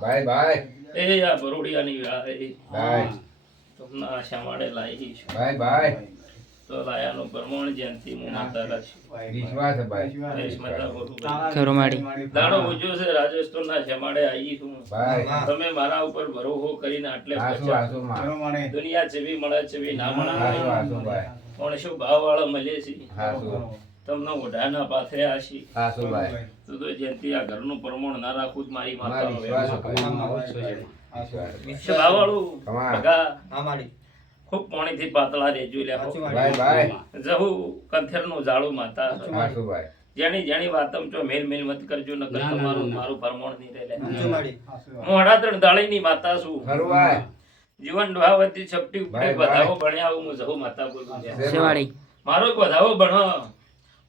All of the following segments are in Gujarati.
બાય ના એ આ બરોડિયાની તમને આશા લાવી છું. છે. ભાઈ. છે છું તમે મારા ઉપર ભરોસો કરીને આટલે દુનિયા જેવી મળે જેવી ના મળે. આસુ પણ શું ભાવ વાળો મળે છે તમને ઓઢાના પાથરે આશી. આસુ બાય તો તો જયંતિ આ ઘરનું પ્રમાણ ના રાખું જ મારી માતા બાય. છે ભાવવાળું કમાલ. ભગા પાતળા રેજો લે જહુ કંથેરનું જાળું માતા. આસુ બાય જેની જેની વાતમ છો મેલ મેલ મત કરજો ન ના, ના, તમારું મારું પરમોણ નહીં રહે હું અડાત્રણ દાળી ની માતા છું. જીવન ડોહાવતી છપટી ઉપર. વધાવો ભણ્યા હું જહુ માતા બોલું છે મારો એક વધાવો ભણો.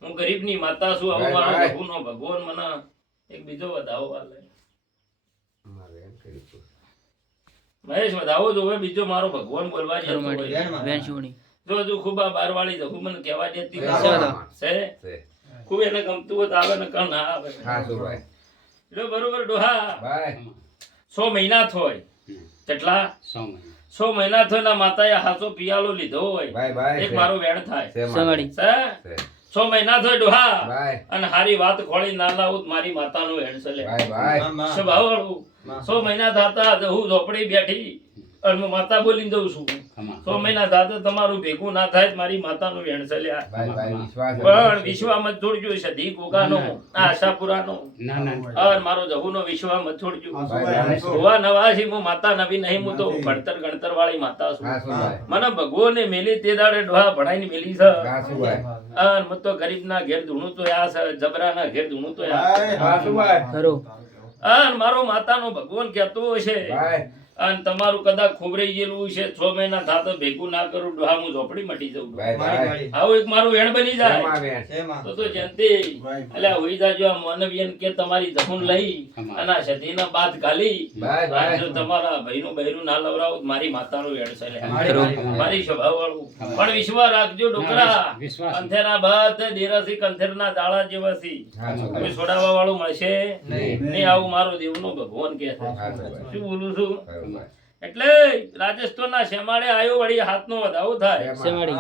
હું ગરીબની માતા છું આવું મારો. જહુનો ભગવાન મને એક બીજો વધાવો આલે. મહેશ વધાવો જોવે બીજો મારો ભગવાન બોલવા જતો હોય. બેન. જો હજુ ખૂબ આ બારવાળી જહુ મને કહેવા દેતી છે. ખૂબ એને ગમતું હોય તો આવે ને કણ ના આવે. એટલે બરોબર ડોહા. સો મહિના થોય. કેટલા? સમય સો મહિના થોય ના માતાએ હાસો પિયાલો લીધો હોય. એક મારો વેણ થાય. છે છે છે. મહિના થયો ડોહા. અને હારી વાત ખોળી ના લાવું તો મારી માતાનું વેણ ચલે બાય બાય સો મહિના થતા હું ઝોપડી બેઠી અને હું માતા બોલીને દઉં છું. સો મહિના દાદા તમારું ભેગું ના થાય તો મારી માતાનું વેણ પણ વિશ્વા મત છોડજો સધી ગોગાનો આ આશાપુરાનો. ના ના. મારો જહુનો વિશ્વા મત બાય બાય જોવા નવા હું માતા નવી નહીં હું તો ભણતર ગણતર વાળી માતા છું. મને ભગવો ને મેલી તે દાડે ડોહા ભણાઈને મેલી છે. અન મત તો ગરીબના ઘેર ધૂણું તો આ જબરા જબરાના ઘેર ધૂણું તો આ મારો માતાનો ભગવાન કહેતો હશે. અને તમારું કદાચ ખોબરાઈ ગયેલું છે છ મહિના થતો ભેગું ના કરું ડોહા હું ઝોપડી મટી જાઉં આવું એક મારું વેણ બની જાય. તો તો જનતે એટલે હોઈ જાજો આ માનવીયન કે તમારી જખુન લઈ અને આ સતીના બાદ બાય જો તમારા ભાઈનું બહેરું ના લવરાવો મારી માતાનું વેણ છે. મારી સ્વભાવ વાળું પણ વિશ્વાસ રાખજો ડોકરા. કંથેરા બાદ દેરાસી કંથેરના દાળા જેવાસી કોઈ તમે બાય વાળું મળશે નહીં. આવું મારો દેવનો ભગવાન કે છે. શું બોલું છું. એટલે રાજસ્થાનના શેમાડે આવ્યો વળી હાથનો વધાવો થાય. શેમાડી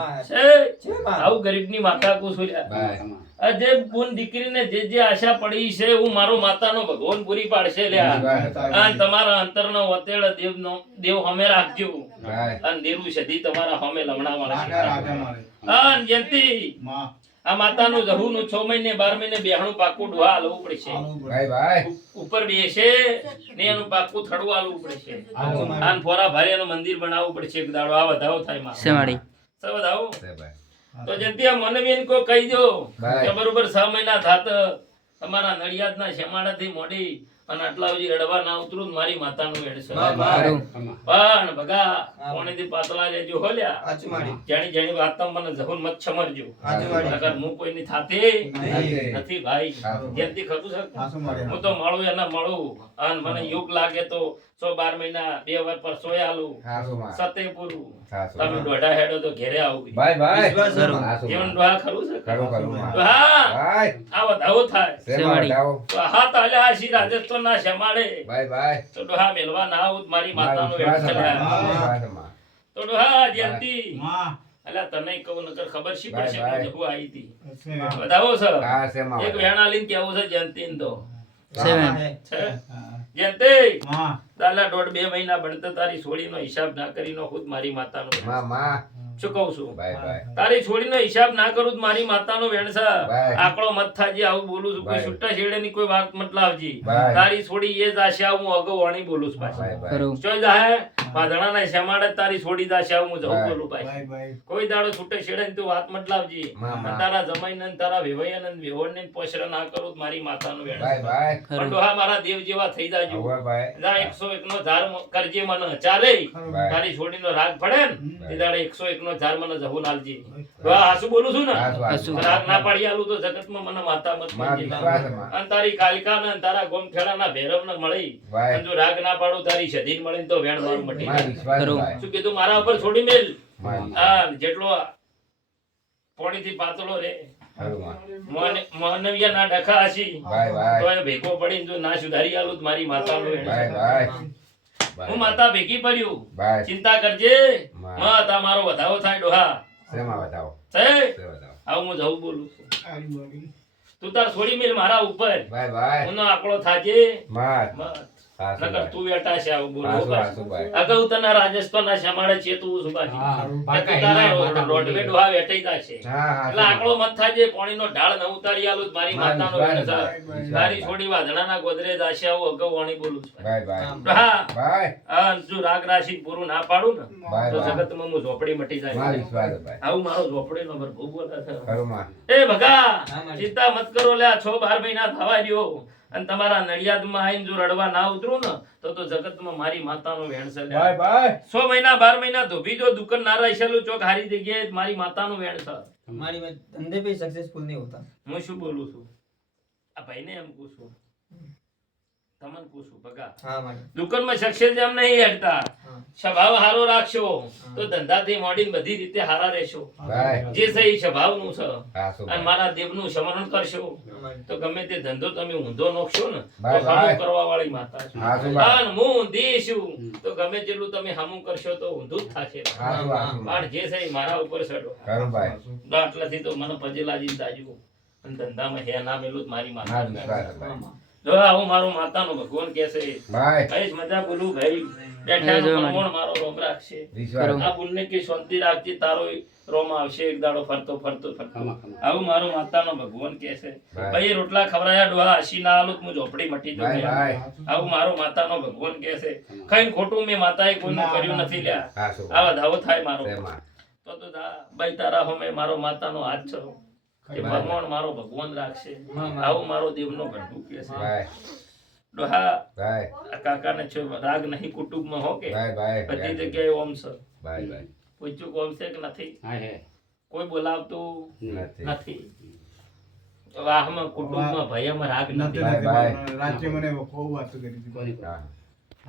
આવું ગરીબની માતા કુસુર્યા બાય જે બોન દીકરીને જે જે આશા પડી છે હું મારો માતાનો ભગવાન પૂરી પાડશે લ્યા. અને તમારા અંતરનો વતેળ દેવનો દેવ હમે રાખજો. અને દેવું સદી તમારા હમે લમણા મળશે અને જયંતિ. આ માતાનું જહુનું છ મહિને બાર મહિને બેહણું પાકું ડોહા હાલવું પડશે ભાઈ ભાઈ. ઉપર બેસે ને એનું પાકું થડું હાલવું પડશે આન ફોરા ભારે એનું મંદિર બનાવવું પડશે એક દાડો. આ વધાવો થાયમાં શેવાડી સૌ વધાવો. છે તો જંતિયા આ મને બેન કો કહી દો. કે બરોબર છ મહિના થાત. તમારા નડિયાદના શેમાડાથી મોડી અને આટલા બધી રડવા ના ઉતરું મારી માતાનું વેડ છે. પણ ભગા કોણેથી પાતળા રહેજો હોલ્યા જાણી જાણી વાત તો મને જહુન મત છમરજો. નકર હું કોઈની થાતે નથી. ભાઈ. જેમથી ખરું છે હું તો મળું એના મળું. અને મને યોગ લાગે તો સો બાર મહિના બે વાર પર સોય આલું. આસુ માં સતે પૂરું તમે દોઢા હેડો તો ઘેરે આવું ભાઈ. આસુ જીવનમાં ખરું છે ખરું ખરું હા. આ વધાવો થાય. તો હા તાલે આ શ્રી રાજસ્થાનના શમાડે ભાઈ ભાઈ. તો ડોહા મેલવા ના આવું મારી મારો માતાનો. તો ડોહા જયંતિ. અલા તને કહું નકર ખબર શી પડશે. કે હું આવી હતી? વધાવો છે. હા એક? વેણા લઈને કેવું છે જયંતિને તો? જયંતિ. માં દાદા દોઢ બે મહિના ભણતો તારી છોડીનો હિસાબ ના કરીનો ખુદ મારી માતાનો શું કહું છું? તારી છોડીનો હિસાબ ના કરું મારી માતાનો વેણસા આકડો મત થાજી આવું બોલું છું. કોઈ. છૂટા છેડેની કોઈ વાત મત લાવજી. તારી છોડી એ જ આશા હું અગાઉ વાણી બોલું છું પાછી. જોઈ જાહે પાધણાના શેમાડે તારી છોડી દાશે હું જવું. બોલું બાય કોઈ દાડો છૂટે છેડે તું વાત મત લાવજી. તારા જમાઈને ને તારા વેવાઈને ને વેવણને ને પોષણ ના કરું મારી માતાનો વેણસા પણ મારા દેવ જેવા થઈ જાજો. જા એકસો એક નો ધાર કરજે મને ચાલે. બાય. તારી છોડીનો રાગ પડે ને બાય. દાડે એકસો એક નો ધાર મને જવું નાલજી હાસુ બોલું છું ને. રાગ ના પાડી આલું તો જગતમાં મને માતા મત. અને તારી કાલિકા ને તારા ગોમખેડાના ભૈરવ ને મળી અને જો રાગ ના પાડો તારી સધીન મળી તો વેણ મારું મટી. શું કીધું? મારા ઉપર છોડી મેલ. જેટલો પોણી થી પોણીથી પાતળો રે. ખરું માં ડખા હશી. ભાઈ ભાઈ ભેગો પડીને જો ના સુધારી આલું તો મારી માતાનું વેણ ભાઈ છે. ભાઈ હું માતા ભેગી પડ્યું. ચિંતા કરજે. માતા મારો વધાવો થાય ડોહા. શેમાં આવું હું જવું બોલું તું તાર છોડી મેલ મારા ઉપર. ઉનો આકડો થાજે. હાસુ નકર તું બેટા છે આવું બોલું. અગાઉ તને રાજસ્થાનના શમાડે છે તું સુભાજી તારા રોડવે ડોહા વેટાઈ જાશે હા હા એટલે આકડો મત થાજે પાણીનો ઢાળ ન ઉતારી આલું મારી મારી માતાનો સ્વાદ વેણ છે. ભાઈ. તારી છોડી વાધણાના ગોદરેજ આશે આવું અગાઉ વાણી બોલું છું. આ જો રાગ રાશિ પૂરું ના પાડું ને તો ભાઈ જગતમાં હું ઝોપડી મટી જાય. આવું મારો ઝોપડી નો બોલે છે. એ ભગા ચિંતા મત કરો લે આ છ બાર મહિના થવા દ્યો. અને તમારા નડિયાદમાં આવીને જો રડવા ના ઉતરું ને તો તો જગતમાં મારી માતાનો વેણ છે બાય બાય. સો મહિના બાર મહિના ધોબી જો દુકાન ના રહેશેલું ચોક હારી જગ્યાએ મારી માતાનો વેણ મારી તમારી ધંધે પે સક્સેસફુલ નહીં હોતા. હું શું બોલું છું? આ ભાઈને એમ કહું છું. તમને પૂછું ભગા. દુકાનમાં સક્સેસ જેમ નહીં હેડતા. સ્વભાવ હારો રાખશો તો ધંધાથી મોડીને બધી રીતે હારા રહેશો. જે સહી સ્વભાવનું છે. અને મારા દેવનું સ્મરણ કરશો તો ગમે તે ધંધો તમે ઊંધો નોખશો ને તો સામું કરવા વાળી માતા છું. હું દેશું તો ગમે તેટલું તમે સામું કરશો તો ઊંધું જ થશે. પણ જે સહી મારા ઉપર સડો દાટલાથી તો મને પજેલા જીન તાજુ અને ધંધામાં હે ના મેલું મારી માતા જો આવું મારું માતાનો ભગવાન કહેશે ભાઈ. કઈશ મજા બોલું ભાઈ. બેઠા એ મારો. રોમ રાખશે. આ પુણ્ય કે શાંતિ રાખજે તારો રોમ આવશે. એક દાડો ફરતો ફરતો ફરતો. આવું મારું માતાનો ભગવાન કહે છે. ભાઈ. ભાઈ રોટલા ખવડાયા ડોહા હસી ના આલું હું ઝોપડી મટી ભાઈ આવું મારો માતાનો ભગવાન છે. કઈ ખોટું મેં માતાએ કોઈનું કર્યું નથી લ્યા. હાસુ આવા ધાવો થાય મારો. તો તો ભાઈ તારા હોમે મારો માતાનો હાથ છો. કે ભગવાન મારો ભગવાન રાખશે. આવું મારો દેવનો ગઢું કહે છે. ડોહા ભાઈ. આ કાકાને છો રાગ નહીં કુટુંબમાં હો કે? ભાઈ ભાઈ બધી જગ્યાએ ઓમ સર. ભાઈ ભાઈ. કોઈ ચૂક ઓમ છે કે નથી? કોઈ બોલાવતું નથી. નથી. વાહમાં કુટુંબમાં ભયમાં રાગ નથી રાત્રે મને બહુ વાતો કરી હતી.